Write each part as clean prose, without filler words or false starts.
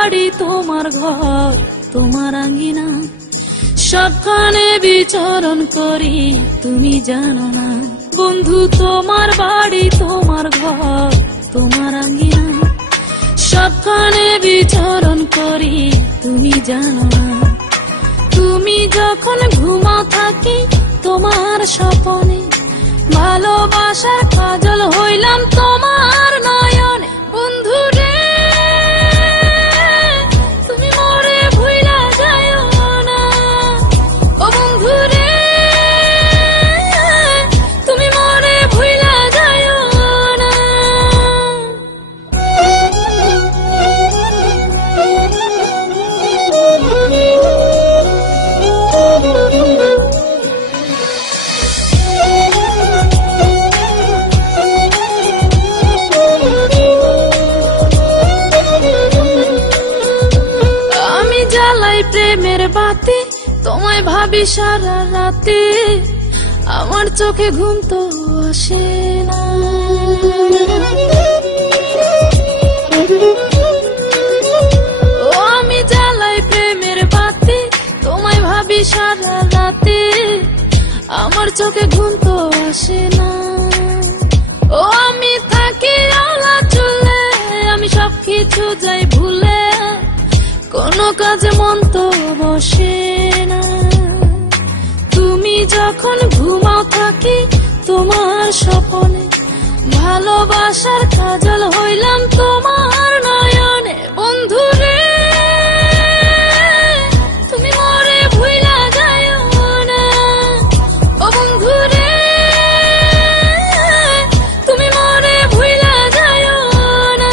বাড়ি তোমার ঘর তোমার আঙ্গিনা, সবখানে বিচরণ করি তুমি জানো না। বন্ধু তোমার বাড়ি তোমার ঘর তোমার আঙ্গিনা, সবখানে বিচরণ করি তুমি জানো না। তুমি যখন ঘুমাও থাকি তোমার স্বপনে, ভালোবাসার কাজল হইলাম তোমার নয়নে। বন্ধু রে তুমি মরে ভুইলা যাইও না, ও বন্ধু রে তুমি মরে ভুইলা যাইও না। প্রেমের বাতি তোমায় ভাবি সারা রাতে, আমার চোখে ঘুম তো আসে না। ও আমি জ্বালাই প্রেমের বাতি তোমায় ভাবি সারা রাতে, আমার চোখে ঘুম তো আসে না। ও আমি থাকি আলা চুলে, আমি সবকিছু যাই ভুলে, কোনো কাজে মন তো বসে না। তুমি যখন ঘুমাও থাকি তোমার স্বপনে, ভালোবাসার কাজল হইলাম তোমার নয়নে। বন্ধু রে তুমি মরে ভুইলা যাইও না, ও বন্ধু রে তুমি মরে ভুইলা যাইও না।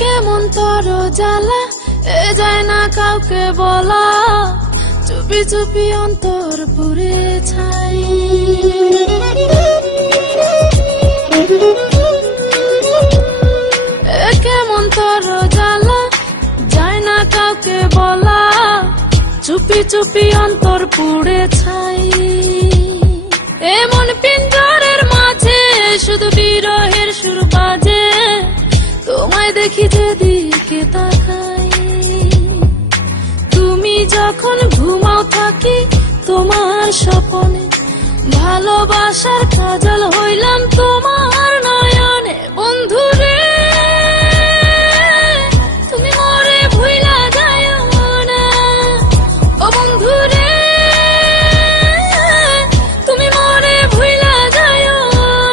কেমন তোর জ্বালা এ যায় না কাউকে বলা, চুপি চুপি অন্তর পুড়ে ছাই। কেমন তোর জ্বালা যায় না কাউকে বলা, চুপি চুপি অন্তর পুড়ে ছাই। এমন পিঞ্জরের মাঝে শুধু বিরহের সুর বাজে, তোমায় দেখি যেদিকে তাকাই। তুমি যখন ঘুমাও থাকি তোমার স্বপনে, ভালোবাসার কাজল হইলাম তোমার নয়নে। বন্ধু রে তুমি মরে ভুইলা যাইও না, ও বন্ধু রে তুমি মরে ভুইলা যাইও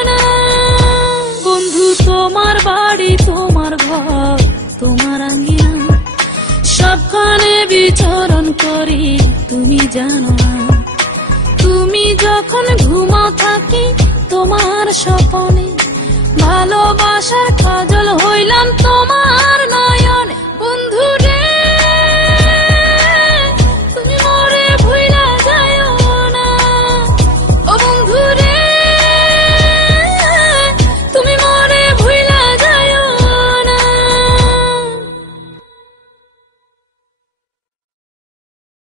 না। বন্ধু তোমার বাড়ি তোমার ঘর তোমার আঙ্গিনা, সবখানে বিচরণ করি তুমি জানো না। তুমি যখন ঘুমাও থাকি তোমার স্বপনে, ভালোবাসার কাজল হইলাম তোমার নয়।